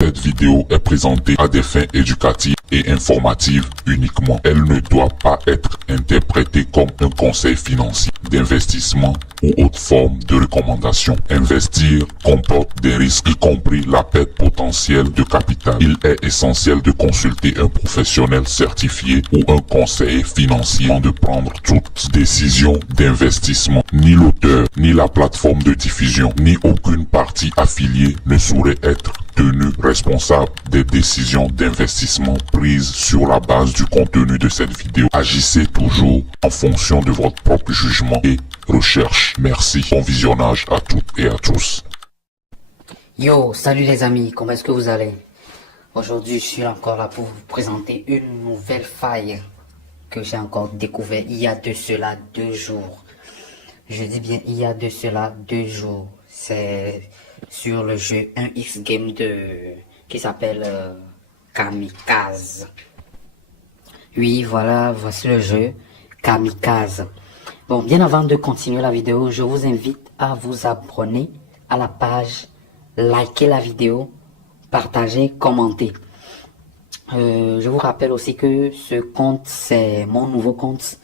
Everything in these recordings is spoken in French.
Cette vidéo est présentée à des fins éducatives et informatives uniquement. Elle ne doit pas être interprétée comme un conseil financier, d'investissement ou autre forme de recommandation. Investir comporte des risques, y compris la perte potentielle de capital. Il est essentiel de consulter un professionnel certifié ou un conseiller financier avant de prendre toute décision d'investissement. Ni l'auteur, ni la plateforme de diffusion, ni aucune partie affiliée ne saurait être tenu responsable des décisions d'investissement prises sur la base du contenu de cette vidéo. Agissez toujours en fonction de votre propre jugement et recherche. Merci. Bon visionnage à toutes et à tous. Yo, salut les amis, comment est-ce que vous allez? Aujourd'hui, je suis encore là pour vous présenter une nouvelle faille que j'ai encore découvert il y a de cela 2 jours. Je dis bien il y a de cela 2 jours. C'est sur le jeu 1x Game qui s'appelle Kamikaze. Oui, voilà, voici le jeu Kamikaze. Bon, bien avant de continuer la vidéo, je vous invite à vous abonner à la page, liker la vidéo, partager, commenter. Je vous rappelle aussi que ce compte, c'est mon nouveau compte.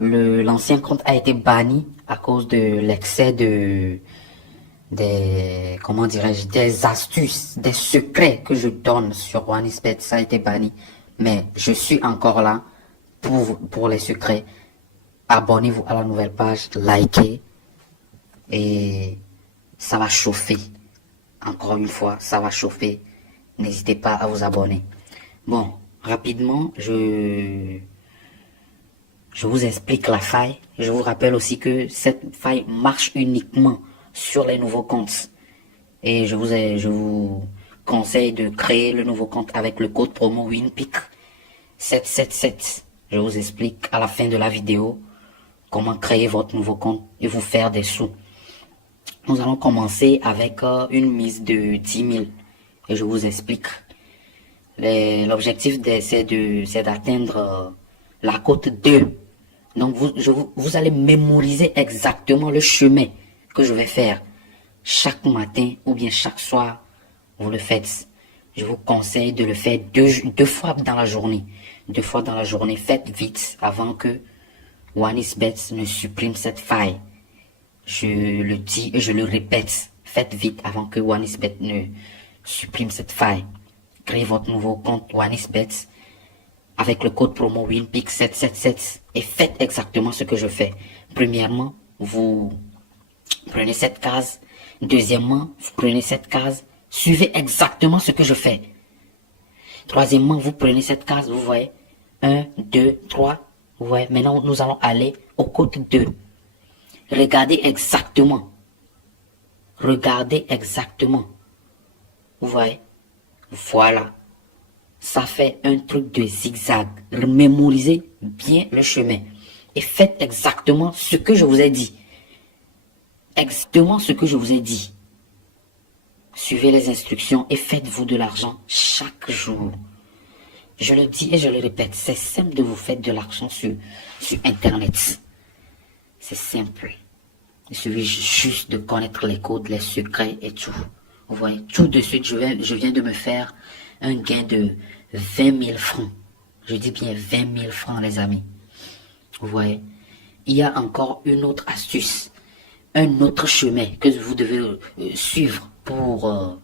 L'ancien compte a été banni à cause de l'excès comment dirais-je, des astuces, des secrets que je donne sur OneXBet. Ça a été banni. Mais je suis encore là pour les secrets. Abonnez-vous à la nouvelle page, likez. Et ça va chauffer. Encore une fois, ça va chauffer. N'hésitez pas à vous abonner. Bon, rapidement, je vous explique la faille. Je vous rappelle aussi que cette faille marche uniquement sur les nouveaux comptes. Et je vous conseille de créer le nouveau compte avec le code promo WINPIC777. Je vous explique à la fin de la vidéo comment créer votre nouveau compte et vous faire des sous. Nous allons commencer avec une mise de 10 000 et je vous explique. L'objectif c'est d'atteindre la cote 2. Donc vous allez mémoriser exactement le chemin que je vais faire chaque matin ou bien chaque soir. Vous le faites. Je vous conseille de le faire deux fois dans la journée. 2 fois dans la journée. Faites vite avant que OneXBet ne supprime cette faille. Je le dis et je le répète. Faites vite avant que OneXBet ne supprime cette faille. Créez votre nouveau compte OneXBet avec le code promo WINPIC777 et faites exactement ce que je fais. Premièrement, vous prenez cette case. Deuxièmement, vous prenez cette case. Suivez exactement ce que je fais. Troisièmement, vous prenez cette case. Vous voyez 1, 2, 3. Vous voyez, maintenant nous allons aller au code 2. Regardez exactement. Regardez exactement. Vous voyez. Voilà. Ça fait un truc de zigzag. Mémorisez bien le chemin. Et faites exactement ce que je vous ai dit. Exactement ce que je vous ai dit. Suivez les instructions et faites-vous de l'argent chaque jour. Je le dis et je le répète, c'est simple de vous faire de l'argent sur Internet. C'est simple. Il suffit juste de connaître les codes, les secrets et tout. Vous voyez, tout de suite, je viens de me faire un gain de 20 000 francs. Je dis bien 20 000 francs, les amis. Vous voyez, il y a encore une autre astuce. Un autre chemin que vous devez suivre pour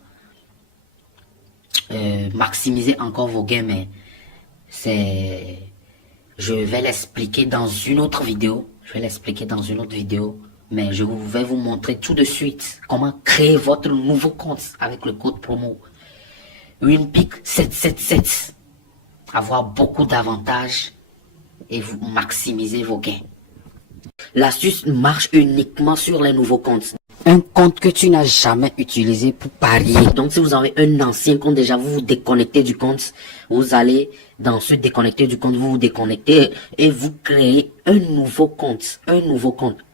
maximiser encore vos gains, mais je vais l'expliquer dans une autre vidéo. Mais je vais vous montrer tout de suite comment créer votre nouveau compte avec le code promo WINPIC777. Avoir beaucoup d'avantages et vous maximiser vos gains. L'astuce marche uniquement sur les nouveaux comptes. Un compte que tu n'as jamais utilisé pour parier. Donc si vous avez un ancien compte déjà, vous vous déconnectez du compte. Vous allez dans ce déconnecter du compte, vous vous déconnectez et vous créez un nouveau compte.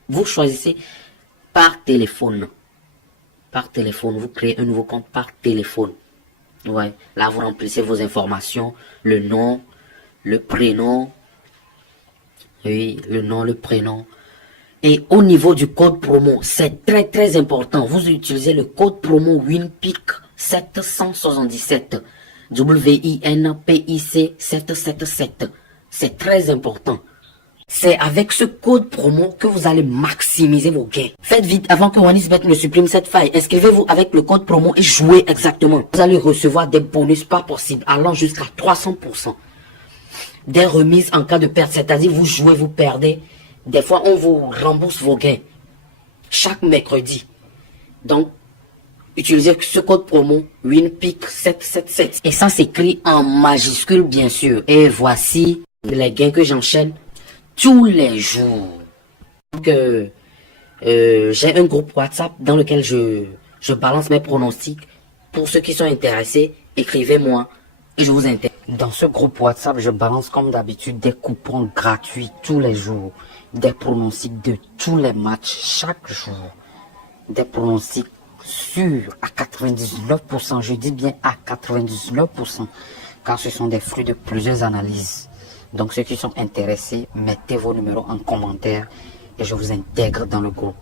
Vous choisissez par téléphone. Vous créez un nouveau compte par téléphone. Ouais. Là, vous remplissez vos informations, le nom, le prénom. Oui, le nom, le prénom. Et au niveau du code promo, c'est très important. Vous utilisez le code promo WINPIC 777. WINPIC 777. C'est très important. C'est avec ce code promo que vous allez maximiser vos gains. Faites vite avant que OneXBet ne supprime cette faille. Inscrivez-vous avec le code promo et jouez exactement. Vous allez recevoir des bonus pas possibles allant jusqu'à 300%. Des remises en cas de perte, c'est-à-dire vous jouez, vous perdez. Des fois, on vous rembourse vos gains chaque mercredi. Donc, utilisez ce code promo WINPIC 777. Et ça s'écrit en majuscule, bien sûr. Et voici les gains que j'enchaîne tous les jours. Donc, j'ai un groupe WhatsApp dans lequel je balance mes pronostics. Pour ceux qui sont intéressés, écrivez-moi et je vous intéresse. Dans ce groupe WhatsApp, je balance comme d'habitude des coupons gratuits tous les jours. Des pronostics de tous les matchs chaque jour. Des pronostics sûrs à 99%. Je dis bien à 99%. Car ce sont des fruits de plusieurs analyses. Donc ceux qui sont intéressés, mettez vos numéros en commentaire et je vous intègre dans le groupe.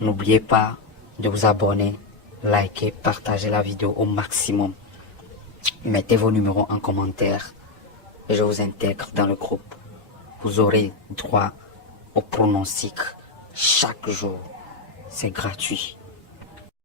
N'oubliez pas de vous abonner, liker, partager la vidéo au maximum. Mettez vos numéros en commentaire et je vous intègre dans le groupe. Vous aurez droit au pronostic chaque jour. C'est gratuit.